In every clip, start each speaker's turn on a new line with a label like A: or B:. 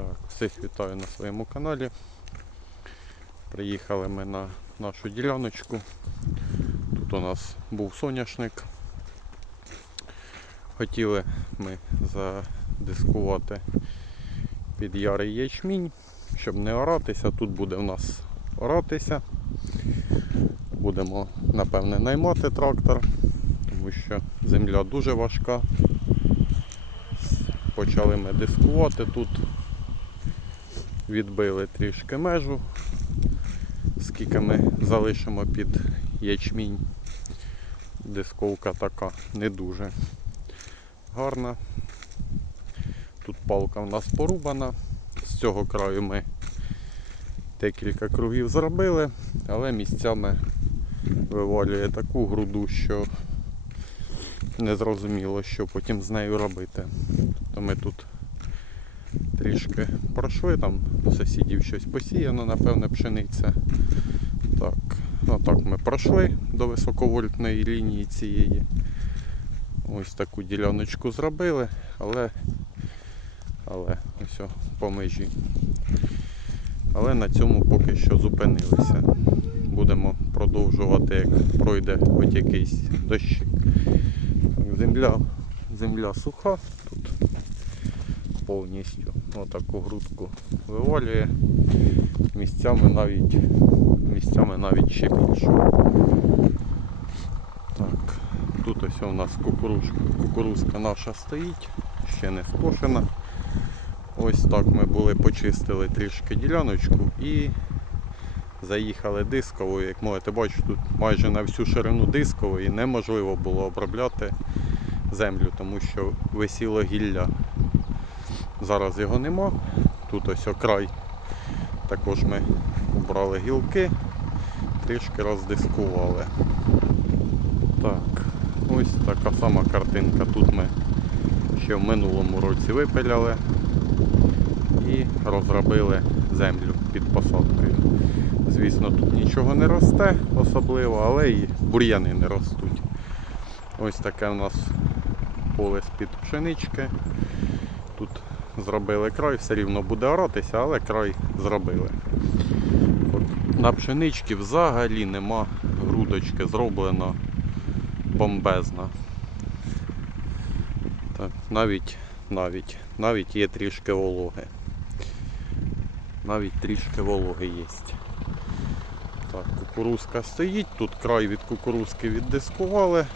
A: Так, всіх вітаю на своєму каналі. Приїхали ми на нашу діляночку. Тут у нас був соняшник. Хотіли ми задискувати під ярий ячмінь, щоб не оратися. Тут буде у нас оратися. Будемо, напевне, наймати трактор, тому що земля дуже важка. Почали ми дискувати тут. Відбили трішки межу, скільки ми залишимо під ячмінь. Дисковка така не дуже гарна. Тут палка в нас порубана. З цього краю ми декілька кругів зробили, але місцями вивалює таку груду, що не зрозуміло, що потім з нею робити. То ми тут трішки пройшли, там у сусідів щось посіяно, напевне, пшениця. Так, отак ми пройшли до високовольтної лінії цієї. Ось таку діляночку зробили, але, але ось по межі. Але на цьому поки що зупинилися. Будемо продовжувати, як пройде хоч якийсь дощик. Земля, земля суха повністю. Отаку грудку вивалює. Місцями навіть місцями навіть ще більше. Так, тут ось у нас кукурузка, кукурузка наша стоїть, ще не скошена. Ось так ми були, почистили трішки діляночку і заїхали дисковою. Як можете бачити, тут майже на всю ширину дискової неможливо було обробляти землю, тому що висіло гілля. Зараз його нема. Тут ось окрай. Також ми убрали гілки, трішки роздискували. Так, ось така сама картинка. Тут ми ще в минулому році випиляли і розробили землю під посадкою. Звісно, тут нічого не росте особливо, але і бур'яни не ростуть. Ось таке у нас поле з-під пшенички. Тут зробили край, все рівно буде оратися, але край зробили. От на пшеничці взагалі нема грудочки, зроблено бомбезно. Так, навіть, навіть, навіть є трішки вологи. Навіть трішки вологи є. Так, кукурузка стоїть, тут край від кукурузки віддискували.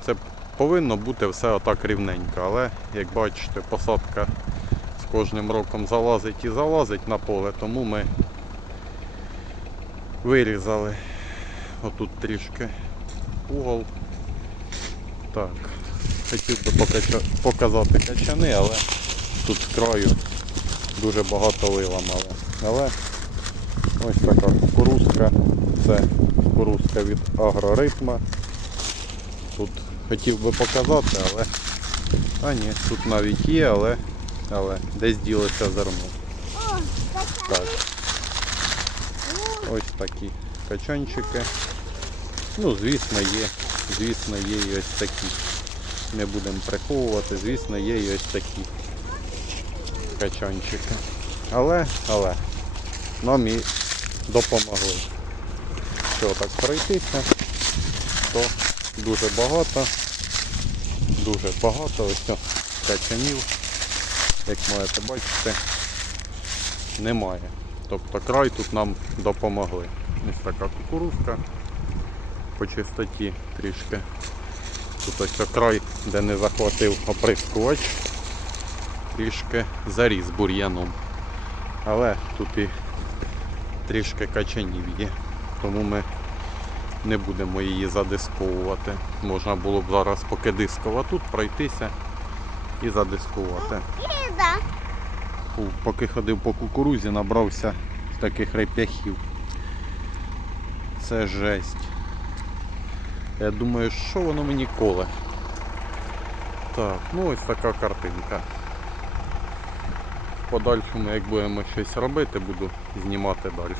A: Це повинно бути все отак рівненько, але як бачите, посадка з кожним роком залазить і залазить на поле, тому ми вирізали отут трішки угол. Так, хотів би показати качани, але тут з краю дуже багато виламали. Але ось така кукурузка, це кукурузка від агроритма. Тут хотів би показати, але... А ні, тут навіть є, але, але десь ділося зерно. Так, ось такі качанчики. Ну, звісно, є. Звісно, є і ось такі. Не будемо приховувати, звісно, є і ось такі качанчики. Але, але, нам і допомогли. Що так пройтися, то дуже багато, дуже багато ось о, качанів, як можете бачити, немає. Тобто край тут нам допомогли. Ось така кукурузка по чистоті трішки. Тут ось край, де не захватив оприскувач, трішки заріс бур'яном. Але тут і трішки качанів є, тому ми не будемо її задисковувати. Можна було б зараз поки дискова тут пройтися і задискувати. Фу, Поки ходив по кукурузі, набрався таких реп'яхів. Це жесть. Я думаю, що воно мені коле. Так, ну ось така картинка. В подальшому, як будемо щось робити, буду знімати далі.